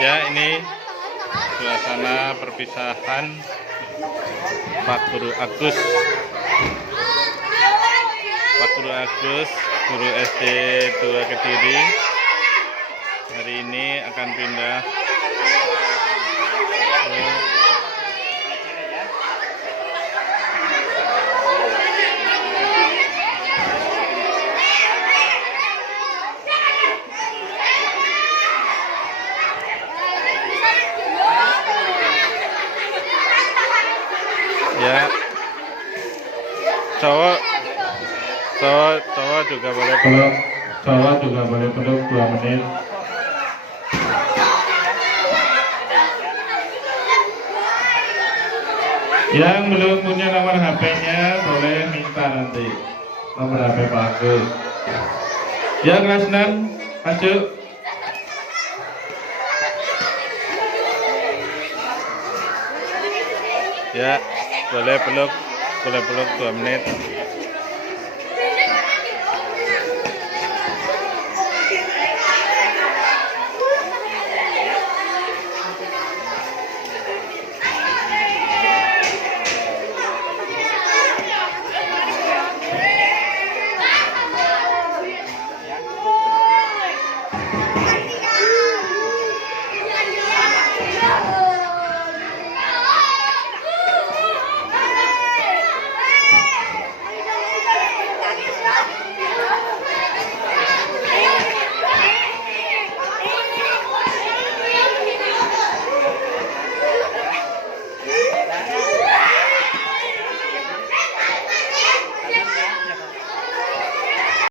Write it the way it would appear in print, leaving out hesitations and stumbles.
Ya, ini suasana perpisahan Pak Guru Agus. Pak Guru Agus, guru SD 2 Kediri, hari ini akan pindah ke ya, cowok juga boleh peluk, cowok juga boleh peluk 2 menit. Yang belum punya nomor HP-nya boleh minta nanti nomor HP Pak Agus. Ya, kelas 6 maju. Ya, boleh peluk 2 menit.